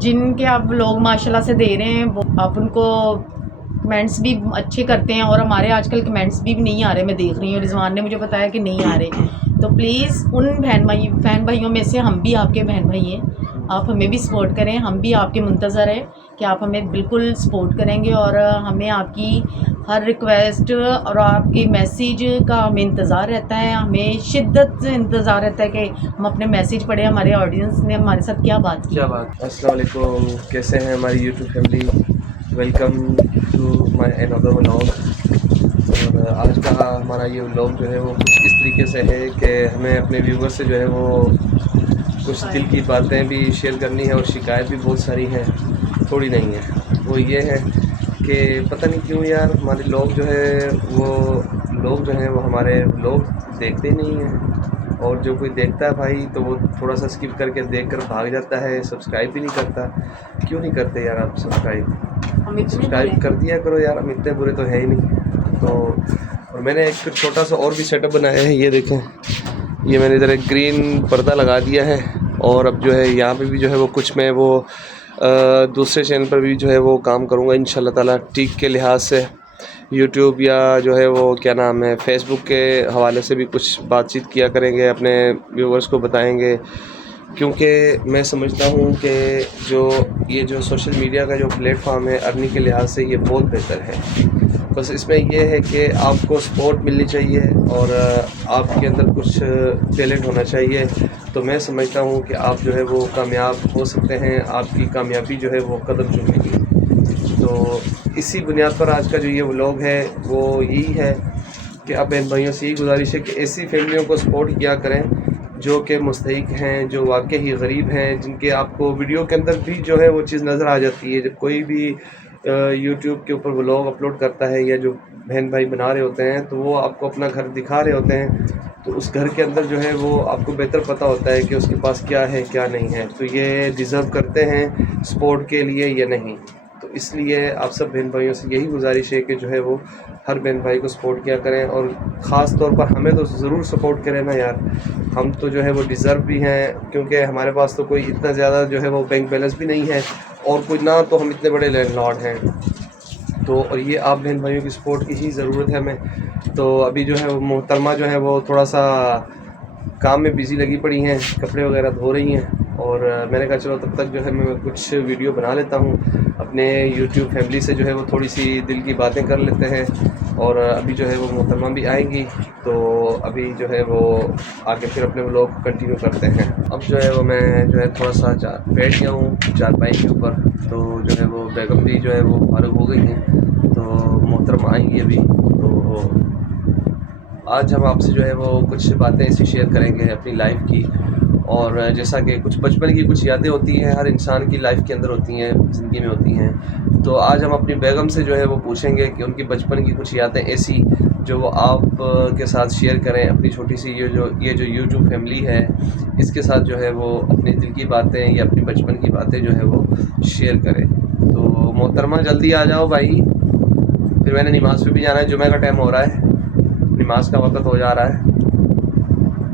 جن کے آپ لوگ ماشاءاللہ سے دے رہے ہیں وہ آپ ان کو کمنٹس بھی اچھے کرتے ہیں، اور ہمارے آج کل کمنٹس بھی نہیں آ رہے، میں دیکھ رہی ہوں، رضوان نے مجھے بتایا کہ نہیں آ رہے، تو پلیز ان فین بھائیوں میں سے ہم بھی آپ کے بہن بھائی ہیں، آپ ہمیں بھی سپورٹ کریں، ہم بھی آپ کے منتظر ہیں کہ آپ ہمیں بالکل سپورٹ کریں گے، اور ہمیں آپ کی ہر ریکویسٹ اور آپ کے میسیج کا ہمیں انتظار رہتا ہے، ہمیں شدت سے انتظار رہتا ہے کہ ہم اپنے میسیج پڑھیں ہمارے آڈینس نے ہمارے ساتھ کیا بات کی۔ السلام علیکم، کیسے ہیں ہماری YouTube family? Welcome to my اندر ولاگ۔ اور آج کا ہمارا یہ ولاگ جو ہے وہ کچھ اس طریقے سے ہے کہ ہمیں اپنے ویور سے جو ہے وہ کچھ دل کی باتیں بھی شیئر کرنی ہے، اور شکایت بھی بہت ساری ہیں، تھوڑی نہیں ہے۔ وہ یہ ہے کہ پتہ نہیں کیوں یار ہمارے لوگ جو ہے وہ ہمارے لوگ دیکھتے نہیں ہیں، اور جو کوئی دیکھتا ہے بھائی تو وہ تھوڑا سا اسکپ کر کے دیکھ کر بھاگ جاتا ہے، سبسکرائب بھی نہیں کرتا۔ کیوں نہیں کرتے یار آپ سبسکرائب کر دیا کرو یار، ہم اتنے برے تو ہے ہی نہیں۔ تو اور میں نے ایک چھوٹا سا اور بھی سیٹ اپ بنایا ہے، یہ دیکھیں، یہ میں نے ادھر ایک گرین پردہ لگا دیا ہے، اور اب جو ہے یہاں پہ بھی جو ہے وہ کچھ میں وہ دوسرے چینل پر بھی جو ہے وہ کام کروں گا انشاءاللہ تعالیٰ، ٹیک کے لحاظ سے یوٹیوب یا جو ہے وہ کیا نام ہے فیس بک کے حوالے سے بھی کچھ بات چیت کیا کریں گے، اپنے ویورز کو بتائیں گے، کیونکہ میں سمجھتا ہوں کہ جو سوشل میڈیا کا جو پلیٹ فارم ہے ارننگ کے لحاظ سے یہ بہت بہتر ہے۔ بس اس میں یہ ہے کہ آپ کو سپورٹ ملنی چاہیے، اور آپ کے اندر کچھ ٹیلنٹ ہونا چاہیے، تو میں سمجھتا ہوں کہ آپ جو ہے وہ کامیاب ہو سکتے ہیں، آپ کی کامیابی جو ہے وہ قدم چومے گی۔ تو اسی بنیاد پر آج کا جو یہ ولاگ ہے وہ یہی ہے کہ اب بہن بھائیوں سے یہی گزارش ہے کہ ایسی فیملیوں کو سپورٹ کیا کریں جو کہ مستحق ہیں، جو واقعی غریب ہیں، جن کے آپ کو ویڈیو کے اندر بھی جو ہے وہ چیز نظر آ جاتی ہے۔ جب کوئی بھی یوٹیوب کے اوپر ولاگ اپلوڈ کرتا ہے، یا جو بہن بھائی بنا رہے ہوتے ہیں تو وہ آپ کو اپنا گھر دکھا رہے ہوتے ہیں، تو اس گھر کے اندر جو ہے وہ آپ کو بہتر پتہ ہوتا ہے کہ اس کے پاس کیا ہے کیا نہیں ہے، تو یہ ڈیزرو کرتے ہیں سپورٹ کے لیے یا نہیں۔ تو اس لیے آپ سب بہن بھائیوں سے یہی گزارش ہے کہ جو ہے وہ ہر بہن بھائی کو سپورٹ کیا کریں، اور خاص طور پر ہمیں تو ضرور سپورٹ کریں نا یار، ہم تو جو ہے وہ ڈیزرو بھی ہیں، کیونکہ ہمارے پاس تو کوئی اتنا زیادہ جو ہے وہ بینک بیلنس بھی نہیں ہے، اور کوئی نہ تو ہم اتنے بڑے لینڈ لارڈ ہیں، تو اور یہ آپ بہن بھائیوں کی سپورٹ کی ہی ضرورت ہے ہمیں۔ تو ابھی جو ہے وہ محترمہ جو ہے وہ تھوڑا سا کام میں بزی لگی پڑی ہیں، کپڑے وغیرہ دھو رہی ہیں، اور میں نے کہا چلو تب تک جو ہے میں کچھ ویڈیو بنا لیتا ہوں اپنے یوٹیوب فیملی سے، جو ہے وہ تھوڑی سی دل کی باتیں کر لیتے ہیں، اور ابھی جو ہے وہ محترمہ بھی آئیں گی، تو ابھی جو ہے وہ آگے پھر اپنے ولاگ کو کنٹینیو کرتے ہیں۔ اب جو ہے وہ میں جو ہے تھوڑا سا بیٹھ گیا ہوں چارپائی کے اوپر، تو جو ہے وہ بیگم بھی جو ہے وہ فارغ ہو گئی ہیں، تو محترم آئیں گی ابھی، تو آج ہم آپ سے جو ہے وہ کچھ باتیں ایسی شیئر کریں گے اپنی لائف کی، اور جیسا کہ کچھ بچپن کی کچھ یادیں ہوتی ہیں، ہر انسان کی لائف کے اندر ہوتی ہیں، زندگی میں ہوتی ہیں، تو آج ہم اپنی بیگم سے جو ہے وہ پوچھیں گے کہ ان کی بچپن کی کچھ یادیں ایسی جو وہ آپ کے ساتھ شیئر کریں، اپنی چھوٹی سی یہ جو یوٹیوب فیملی ہے اس کے ساتھ جو ہے وہ اپنی دل کی باتیں یا اپنی بچپن کی باتیں جو ہے وہ شیئر کریں۔ تو محترمہ جلدی آ جاؤ بھائی، پھر میں نے نماز پہ بھی جانا ہے، جمعہ کا ٹائم ہو رہا ہے، نماز کا وقت ہو جا رہا ہے،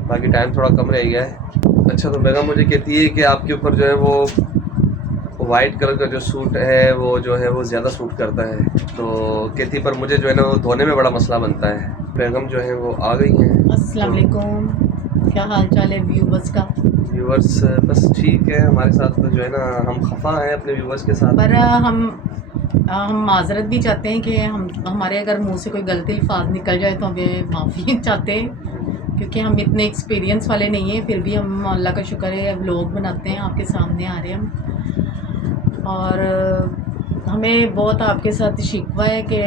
باقی ٹائم تھوڑا کم رہ گیا ہے۔ اچھا، تو بیگم مجھے کہتی ہے کہ آپ کے اوپر جو ہے وہ وائٹ کلر کا جو سوٹ ہے وہ جو ہے وہ زیادہ سوٹ کرتا ہے، تو کہتی پر مجھے جو ہے نا وہ دھونے میں بڑا مسئلہ بنتا ہے۔ بیگم جو ہے وہ آ گئی ہیں۔ السلام علیکم، کیا حال چال ہے ویورز کا؟ ویورز بس ٹھیک ہے، ہمارے ساتھ جو ہے نا ہم خفا ہیں اپنے ویورز کے ساتھ، پر ہم معذرت بھی چاہتے ہیں کہ ہمارے اگر منہ سے کوئی غلطی الفاظ نکل جائے تو ہمیں معافی چاہتے ہیں، کیونکہ ہم اتنے ایکسپیرینس والے نہیں ہیں، پھر بھی ہم اللہ کا شکر ہے ولاگ بناتے ہیں، آپ کے سامنے آ رہے ہیں ہم، اور ہمیں بہت آپ کے ساتھ شکوہ ہے کہ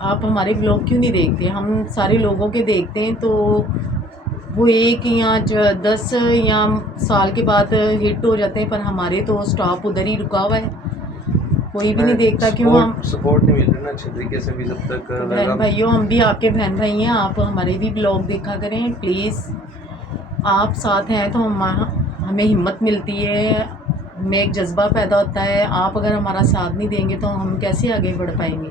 آپ ہمارے ولاگ کیوں نہیں دیکھتے؟ ہم سارے لوگوں کے دیکھتے ہیں تو وہ ایک یا 10 یا سال کے بعد ہٹ ہو جاتے ہیں، پر ہمارے تو سٹاپ ادھر ہی رکا ہوا ہے، کوئی بھی نہیں دیکھتا۔ کیوں؟ ہم سپورٹ نہیں مل رہا نا اچھے طریقے سے بھی، جب تک بہن بھائیوں، ہم بھی آپ کے بہن بھائی ہیں، آپ ہمارے بھی بلاگ دیکھا کریں پلیز، آپ ساتھ ہیں تو ہمیں ہمت ملتی ہے، ہمیں ایک جذبہ پیدا ہوتا ہے، آپ اگر ہمارا ساتھ نہیں دیں گے تو ہم کیسے آگے بڑھ پائیں گے؟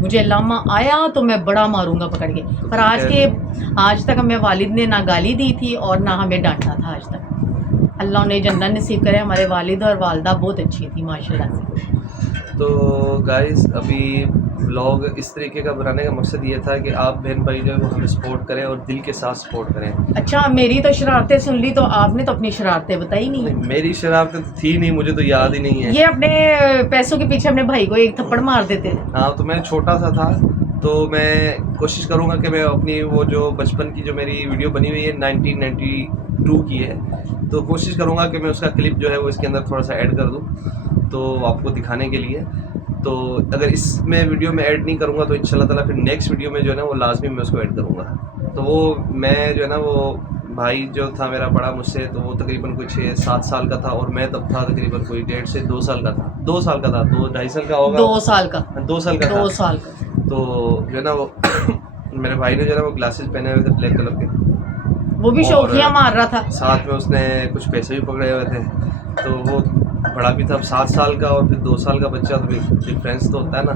مجھے لمحہ آیا تو میں بڑا ماروں گا پکڑ کے. پر آج تک ہمیں والد نے نہ گالی دی تھی اور نہ ہمیں ڈانٹا تھا آج تک. اللہ انہیں جنت نصیب کرے. ہمارے والد اور والدہ بہت اچھی تھی ماشاء اللہ سے. تو گائز ابھی بلاگ اس طریقے کا بنانے کا مقصد یہ تھا کہ آپ بہن بھائی جو ہے وہ ہمیں سپورٹ کریں اور دل کے ساتھ سپورٹ کریں. اچھا میری تو شرارتیں سن لی تو آپ نے تو اپنی شرارتیں بتائی نہیں. میری شرارتیں تو تھی نہیں, مجھے تو یاد ہی نہیں ہے. یہ اپنے پیسوں کے پیچھے اپنے بھائی کو ایک تھپڑ مار دیتے تھے. ہاں تو میں چھوٹا سا تھا تو میں کوشش کروں گا کہ میں اپنی وہ جو بچپن کی جو میری ویڈیو بنی ہوئی ہے 1992 کی ہے, تو کوشش کروں گا کہ میں اس کا کلپ جو ہے وہ اس کے اندر تھوڑا سا ایڈ کر دوں تو آپ کو دکھانے کے لیے. تو اگر اس میں ویڈیو میں ایڈ نہیں کروں گا تو انشاءاللہ تعالیٰ پھر نیکسٹ ویڈیو میں جو ہے نا وہ لازمی میں اس کو ایڈ کروں گا. تو وہ میں جو ہے نا وہ بھائی جو تھا میرا بڑا مجھ سے, تو وہ تقریباً کوئی 6-7 سال کا تھا اور میں تب تھا تقریباً کوئی 1.5 سے 2 سال کا تھا. 2 سال کا تھا, 2-2.5 سال کا ہوگا. 2 سال کا 2 سال کا 2 سال کا. تو جو ہے نا وہ میرے بھائی نے جو ہے نا وہ گلاسز پہنے ہوئے تھے بلیک کلر کے, وہ بھی شوخیاں مار رہا تھا. ساتھ میں اس نے کچھ پیسے بھی پکڑے ہوئے تھے. تو وہ بڑا بھی تھا 7 سال کا اور پھر 2 سال کا بچہ, تو ڈفرینس تو ہوتا ہے نا.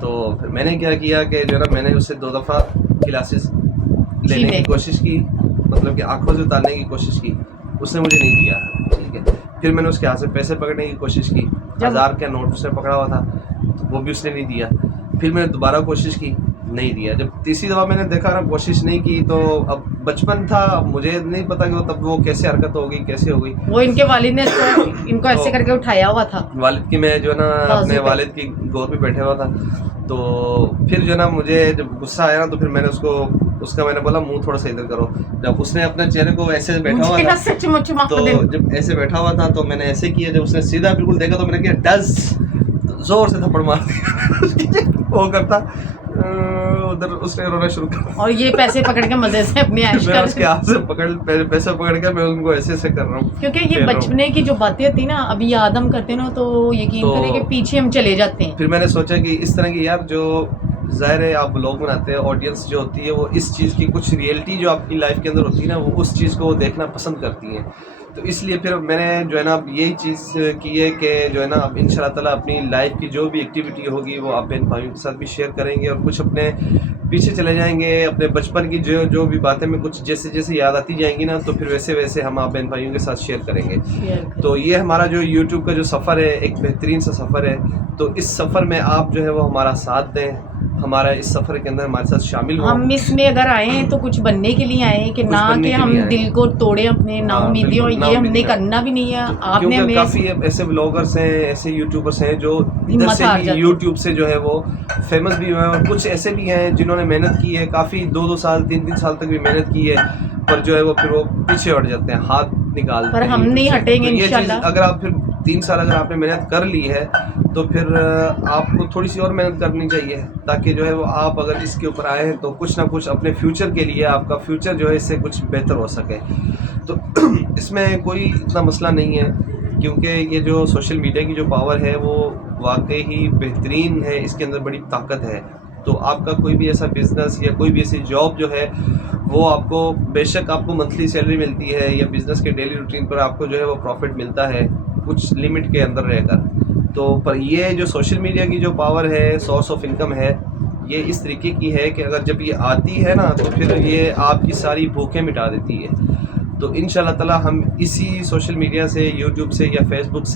تو پھر میں نے کیا کیا کہ جو ہے نا میں نے اس سے 2 دفعہ گلاسز لینے کی کوشش کی, مطلب کہ آنکھوں سے اتارنے کی کوشش کی, اس نے مجھے نہیں دیا. ٹھیک ہے, پھر میں نے اس کے ہاتھ سے پیسے پکڑنے کی کوشش کی, 1000 کا نوٹ اس نے پکڑا ہوا تھا تو وہ بھی اس نے نہیں دیا. پھر میں نے دوبارہ کوشش کی, نہیں دیا. جب تیسری دفعہ میں نے دیکھا نا کوشش نہیں کی, تو اب بچپن تھا, مجھے نہیں پتا کہ وہ تب وہ کیسے حرکت ہو گئی, کیسے ہو گئی. وہ ان کے والد نے ان کو ایسے کر کے اٹھایا ہوا تھا. والد کی میں جو ہے نا اپنے والد کی گود میں بیٹھے ہوا تھا. تو پھر جو ہے نا مجھے جب غصہ آیا نا تو پھر میں نے اس کا میں نے بولا منہ تھوڑا سا ادھر کرو. جب اس نے اپنے چہرے کو ایسے بیٹھا ہوا تھا, تو جب ایسے بیٹھا ہوا تھا تو میں نے ایسے کیا. جب اس نے سیدھا بالکل دیکھا تو میں نے کیا ڈز, زور سے تھپڑ مار دیا. وہ کرتا ادھر اس نے رونا شروع کر, اور یہ پیسے پکڑ کے مزے سے اپنے عیش میں اس کے ہاتھ سے پیسے پکڑ کے میں ان کو ایسے ایسے کر رہا ہوں. کیونکہ یہ بچپنے کی جو باتیں ہوتی نا ابھی یاد ہم کرتے نا تو یقین کریں کہ پیچھے ہم چلے جاتے ہیں. پھر میں نے سوچا کہ اس طرح کی یار جو ظاہر ہے آپ بلاگ بناتے ہیں, آڈینس جو ہوتی ہے وہ اس چیز کی کچھ ریئلٹی جو آپ کی لائف کے اندر ہوتی ہے نا وہ اس چیز کو دیکھنا پسند کرتی ہیں. تو اس لیے پھر میں نے جو ہے نا یہی چیز کی ہے کہ جو ہے نا اب ان شاء اللہ تعالیٰ اپنی لائف کی جو بھی ایکٹیویٹی ہوگی وہ آپ بہن بھائیوں کے ساتھ بھی شیئر کریں گے, اور کچھ اپنے پیچھے چلے جائیں گے, اپنے بچپن کی جو بھی باتیں میں کچھ جیسے جیسے یاد آتی جائیں گی نا تو پھر ویسے ویسے ہم آپ بہن بھائیوں کے ساتھ شیئر کریں گے. تو یہ ہمارا جو یوٹیوب کا جو سفر ہے ایک بہترین سا سفر ہے. تو اس سفر میں آپ جو ہے وہ ہمارا ساتھ دیں, ہمارا اس سفر کے اندر ہمارے ساتھ شامل ہوں. ہم اس میں اگر آئے ہیں تو کچھ بننے کے لیے آئے ہیں, کہ نہ کہ ہم دل کو توڑے اپنے نا امیدی, اور یہ ہم نے کرنا بھی نہیں ہے. آپ نے ہمیں کافی ایسے بلاگرس ہیں, ایسے یوٹیوبرس ہیں جو ادھر سے یوٹیوب سے جو ہے وہ فیمس بھی ہوئے ہیں, اور کچھ ایسے بھی ہیں جنہوں نے محنت کی ہے کافی 2-2 سال 3-3 سال تک بھی محنت کی ہے, پر جو ہے وہ پھر وہ پیچھے ہٹ جاتے ہیں, ہاتھ نکالتے ہیں. پر ہم نہیں ہٹیں گے انشاءاللہ. اگر آپ پھر 3 سال اگر آپ نے محنت کر لی ہے تو پھر آپ کو تھوڑی سی اور محنت کرنی چاہیے, تاکہ جو ہے وہ آپ اگر اس کے اوپر آئے ہیں تو کچھ نہ کچھ اپنے فیوچر کے لیے آپ کا فیوچر جو ہے اس سے کچھ بہتر ہو سکے. تو اس میں کوئی اتنا مسئلہ نہیں ہے, کیونکہ یہ جو سوشل میڈیا کی جو پاور ہے وہ واقعی ہی بہترین ہے, اس کے اندر بڑی طاقت ہے. تو آپ کا کوئی بھی ایسا بزنس یا کوئی بھی ایسی جاب جو ہے وہ آپ کو بے شک آپ کو منتھلی سیلری ملتی ہے, یا بزنس کے ڈیلی روٹین پر آپ کو جو ہے وہ پروفٹ ملتا ہے کچھ لمٹ کے اندر رہ کر. تو پر یہ جو سوشل میڈیا کی جو پاور ہے, سورس آف انکم ہے, یہ اس طریقے کی ہے کہ اگر جب یہ آتی ہے نا تو پھر یہ آپ کی ساری بھوکیں مٹا دیتی ہے. تو ان شاء اللہ تعالیٰ ہم اسی سوشل میڈیا سے, یوٹیوب سے یا فیس بک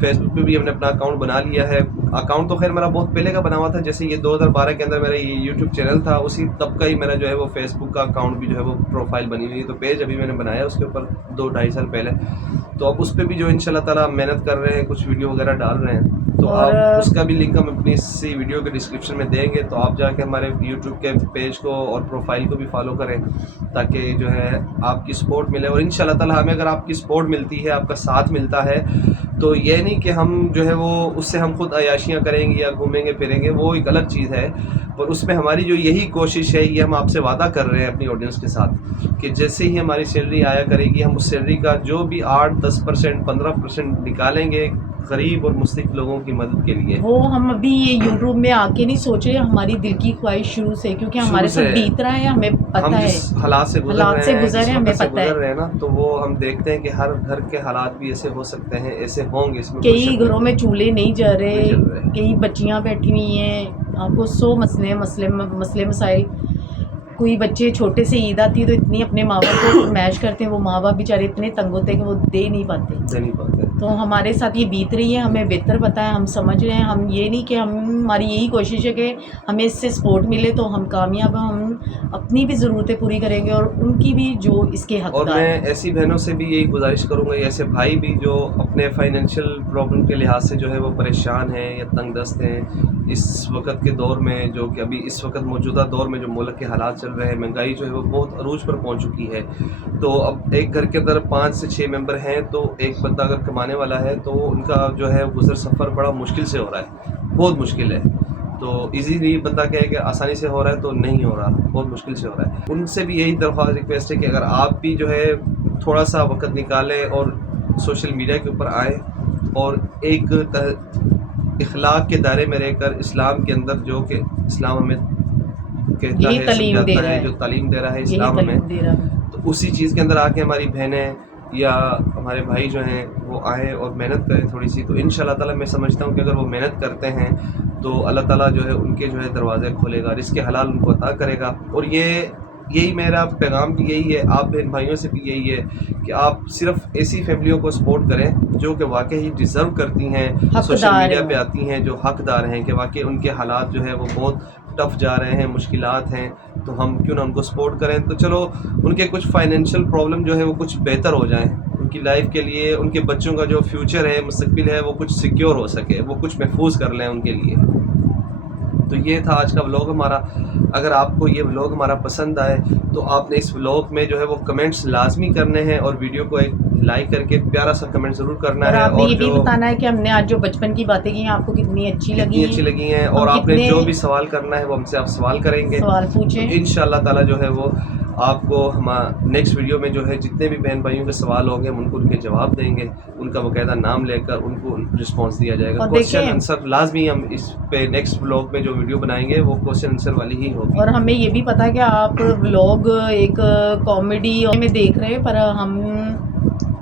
پہ بھی ہم نے اپنا اکاؤنٹ بنا لیا ہے. اکاؤنٹ تو خیر میرا بہت پہلے کا بنا ہوا تھا, جیسے یہ 2012 کے اندر میرا یہ یوٹیوب چینل تھا, اسی تب کا ہی میرا جو ہے وہ فیس بک کا اکاؤنٹ بھی جو ہے وہ پروفائل بنی ہوئی ہے. تو پیج ابھی میں نے بنایا اس کے اوپر 2-2.5 سال پہلے. تو اب اس پہ بھی جو ان شاء اللہ تعالیٰ محنت کر رہے ہیں, کچھ ویڈیو وغیرہ ڈال رہے ہیں. تو آپ اس کا بھی لنک ہم اپنی اسی ویڈیو کے ڈسکرپشن میں دیں گے, تو آپ جا کے ہمارے یوٹیوب کے پیج کو اور پروفائل کو بھی فالو کریں, تاکہ جو ہے آپ کی سپورٹ ملے. اور ان شاء اللہ تعالیٰ ہمیں اگر آپ کی سپورٹ ملتی ہے, آپ کا ساتھ ملتا ہے, تو یہ نہیں کہ ہم جو ہے وہ اس سے ہم خود عیاشیاں کریں گے یا گھومیں گے پھریں گے, وہ ایک الگ چیز ہے. پر اس میں ہماری جو یہی کوشش ہے, یہ ہم آپ سے وعدہ کر رہے ہیں اپنی آڈینس کے ساتھ, کہ جیسے ہی ہماری سیلری آیا کرے گی ہم اس سیلری کا جو بھی 8-10% 15% نکالیں گے غریب اور مستحق لوگوں کی مدد کے لیے. وہ ہم ابھی یہ یوٹیوب میں آ کے نہیں سوچ رہے, ہماری دل کی خواہش شروع سے, کیونکہ ہمارے ساتھ بیت رہا ہے, ہمیں پتہ ہم ہے جس حالات سے گزر حالات سے رہے گزر رہے ہیں, ہمیں پتہ گزر رہے ہے. ہیں نا, تو وہ ہم دیکھتے ہیں کہ ہر گھر کے حالات بھی ایسے ہو سکتے ہیں, ایسے ہوں گے. اس میں کئی گھروں میں چولہے نہیں جل نہیں رہے, جل رہے. کئی بچیاں بیٹھی ہوئی ہیں, آپ کو 100 مسئلے مسائل. کوئی بچے چھوٹے سے عید آتی ہے تو اتنی اپنے ماں باپ کو فرمائش کرتے ہیں, وہ ماں باپ بیچارے اتنے تنگ ہوتے ہیں کہ وہ دے نہیں پاتے. تو ہمارے ساتھ یہ بیت رہی ہے, ہمیں بہتر پتہ ہے, ہم سمجھ رہے ہیں. ہم یہ نہیں کہ ہماری یہی کوشش ہے کہ ہمیں اس سے سپورٹ ملے تو ہم کامیاب ہیں, ہم اپنی بھی ضرورتیں پوری کریں گے اور ان کی بھی جو اس کے اور حقدار میں ہیں. ایسی بہنوں سے بھی یہی گزارش کروں گا, ایسے بھائی بھی جو اپنے فائنینشیل پرابلم کے لحاظ سے جو ہے وہ پریشان ہیں یا تنگ دست ہیں اس وقت کے دور میں, جو کہ ابھی اس وقت موجودہ دور میں جو ملک کے حالات چل رہے ہیں, مہنگائی جو ہے وہ بہت عروج پر پہنچ چکی ہے. تو اب ایک گھر کے اندر 5 سے 6 ممبر ہیں, تو ایک بندہ اگر کمانے والا ہے تو ان کا جو ہے گزر سفر بڑا مشکل سے ہو رہا ہے, بہت مشکل ہے. تو ایزیلی بندہ کہے کہ آسانی سے ہو رہا ہے, تو نہیں ہو رہا, بہت مشکل سے ہو رہا ہے. ان سے بھی یہی درخواست ریکویسٹ ہے کہ اگر آپ بھی جو ہے تھوڑا سا وقت نکالیں اور سوشل میڈیا کے اوپر آئیں اور ایک اخلاق کے دائرے میں رہ کر اسلام کے اندر جو کہ اسلام ہمیں کہتا ہے, سمجھاتا ہے, جو تعلیم دے رہا ہے اسلام ہمیں, تو اسی چیز کے اندر آ کے ہماری بہنیں یا ہمارے بھائی جو ہیں وہ آئیں اور محنت کریں تھوڑی سی. تو انشاءاللہ تعالیٰ میں سمجھتا ہوں کہ اگر وہ محنت کرتے ہیں تو اللہ تعالیٰ جو ہے ان کے جو ہے دروازے کھولے گا, رزق حلال ان کو عطا کرے گا. اور یہی میرا پیغام بھی یہی ہے, آپ بہن بھائیوں سے بھی یہی ہے کہ آپ صرف ایسی فیملیوں کو سپورٹ کریں جو کہ واقعی ڈیزرو کرتی ہیں, سوشل میڈیا پہ آتی ہیں, جو حقدار ہیں, کہ واقعی ان کے حالات جو ہے وہ بہت ٹف جا رہے ہیں, مشکلات ہیں, تو ہم کیوں نہ ان کو سپورٹ کریں. تو چلو ان کے کچھ فائنینشیل پرابلم جو ہے وہ کچھ بہتر ہو جائیں, ان کی لائف کے لیے, ان کے بچوں کا جو فیوچر ہے, مستقبل ہے, وہ کچھ سیکیور ہو سکے, وہ کچھ محفوظ کر لیں ان کے لیے. تو یہ تھا آج کا ولاگ ہمارا. اگر آپ کو یہ ولاگ ہمارا پسند آئے تو آپ نے اس ولاگ میں جو ہے وہ کمنٹس لازمی کرنے ہیں, اور ویڈیو کو ایک لائک کر کے پیارا سا کمنٹ ضرور کرنا ہے. اور آپ نے یہ بھی بتانا ہے کہ ہم نے آج جو بچپن کی باتیں کی ہیں آپ کو کتنی اچھی لگی ہیں, اور آپ نے جو بھی سوال کرنا ہے وہ ہم سے آپ سوال کریں گے, سوال پوچھیں. انشاءاللہ تعالیٰ جو ہے وہ آپ کو ہم نیکسٹ ویڈیو میں جو ہے جتنے بھی بہن بھائیوں کے سوال ہوں گے ہم ان کو ان کے جواب دیں گے, ان کا باقاعدہ نام لے کر ان کو رسپانس دیا جائے گا. کوشچن آنسر لازمی ہم اس پہ نیکسٹ ولاگ میں جو ویڈیو بنائیں گے وہ کوشچن آنسر والی ہی ہوگی. اور ہمیں یہ بھی پتا ہے کہ آپ ولاگ ایک کامیڈی میں دیکھ رہے ہیں, پر ہم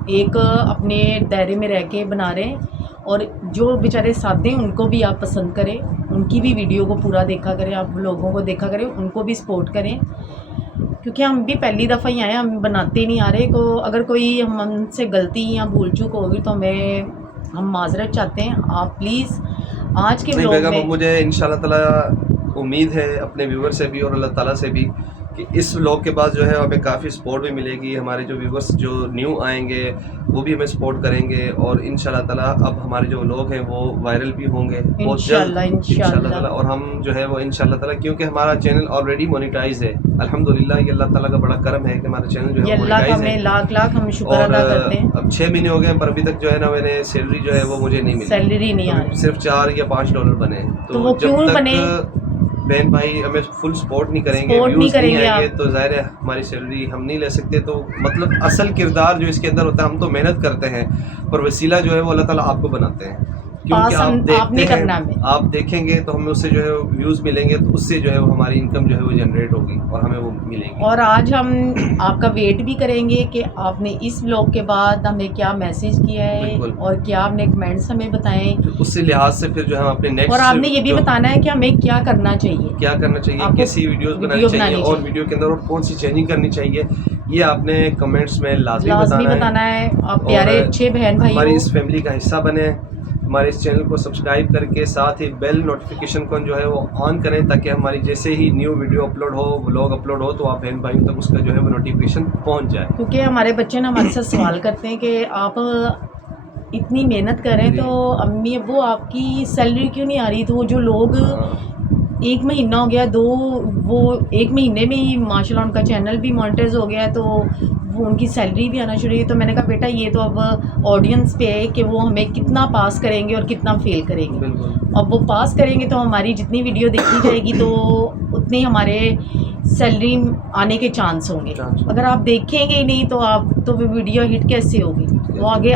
ایک اپنے دائرے میں رہ کے بنا رہے ہیں, اور جو بیچارے سادے ہیں ان کو بھی آپ پسند کریں, ان کی بھی ویڈیو کو پورا دیکھا کریں, آپ لوگوں کو دیکھا کریں, ان کو بھی سپورٹ کریں, کیونکہ ہم بھی پہلی دفعہ ہی آئے ہیں, ہم بناتے نہیں آ رہے. کو اگر کوئی ہم سے غلطی یا بھول چوک ہوگی تو ہم معذرت چاہتے ہیں. آپ پلیز آج کے ولاگ میں, مجھے انشاءاللہ تعالیٰ امید ہے اپنے ویور سے بھی اور اللہ تعالیٰ سے بھی کہ اس ولاگ کے بعد جو ہے ہمیں کافی سپورٹ بھی ملے گی. ہمارے جو ویورس جو نیو آئیں گے وہ بھی ہمیں سپورٹ کریں گے, اور انشاءاللہ تعالیٰ اب ہمارے جو ولاگ ہیں وہ وائرل بھی ہوں گے بہت جلد انشاءاللہ تعالیٰ. اور ہم جو ہے وہ انشاءاللہ تعالیٰ, کیونکہ ہمارا چینل آلریڈی مونیٹائز ہے الحمدللہ, یہ اللہ تعالیٰ کا بڑا کرم ہے کہ ہمارا چینل جو ہے مونیٹائز ہے. لاکھ ہم شکر ادا کرتے ہیں. اب 6 مہینے ہو گئے پر ابھی تک جو ہے نا میں نے سیلری جو ہے وہ مجھے نہیں ملی, سیلری نہیں آ رہی, صرف $4 یا $5 بنے. تو وہ کیوں بنے؟ بہن بھائی ہمیں فل سپورٹ نہیں کریں گے, ویوز نہیں آئیں گے, تو ظاہر ہے ہماری سیلری ہم نہیں لے سکتے. تو مطلب اصل کردار جو اس کے اندر ہوتا ہے, ہم تو محنت کرتے ہیں پر وسیلہ جو ہے وہ اللہ تعالیٰ آپ کو بناتے ہیں, کیونکہ آپ دیکھیں گے تو ہمیں اس سے جو ہے ویوز ملیں گے, تو اس سے جو ہے وہ ہماری انکم جو ہے وہ جنریٹ ہوگی اور ہمیں وہ ملے گی. اور آج ہم آپ کا ویٹ بھی کریں گے کہ آپ نے اس ولاگ کے بعد ہمیں کیا میسیج کیا ہے, اور کیا آپ نے کمنٹس ہمیں بتائیں, اس سے لحاظ سے پھر جو ہے ہم اپنے نیکسٹ, اور آپ نے یہ بھی بتانا ہے کہ ہمیں کیا کرنا چاہیے, کیسی ویڈیوز بنانی چاہیے, اور ویڈیو کے اندر اور کون سی چینجنگ کرنی چاہیے, یہ آپ نے کمنٹس میں لازمی بتانا ہے. آپ پیارے اچھے بہن بھائی ہماری اس فیملی کا حصہ بنیں, ہمارے اس چینل کو سبسکرائب کر کے ساتھ ہی بیل نوٹیفیکیشن کو جو ہے وہ آن کریں, تاکہ ہماری جیسے ہی نیو ویڈیو اپلوڈ ہو, ولاگ اپلوڈ ہو, تو آپ بہن بھائیوں تک اس کا جو ہے وہ نوٹیفیکیشن پہنچ جائے. کیونکہ ہمارے بچے نا ہمارے ساتھ سوال کرتے ہیں کہ آپ اتنی محنت کریں تو امی ابو آپ کی سیلری کیوں نہیں آ رہی. تو وہ جو لوگ 1 مہینہ ہو گیا, وہ 1 مہینے میں ہی ماشاء اللہ ان کا چینل بھی مانیٹائز ہو گیا ہے, تو وہ ان کی سیلری بھی آنا شروع ہوئی. تو میں نے کہا بیٹا یہ تو اب آڈینس پہ ہے کہ وہ ہمیں کتنا پاس کریں گے اور کتنا فیل کریں گے. اب وہ پاس کریں گے تو ہماری جتنی ویڈیو دیکھی جائے گی تو اتنے ہمارے سیلری آنے کے چانس ہوں گے. اگر آپ دیکھیں گے نہیں تو وہ ویڈیو ہٹ کیسے ہوگی, وہ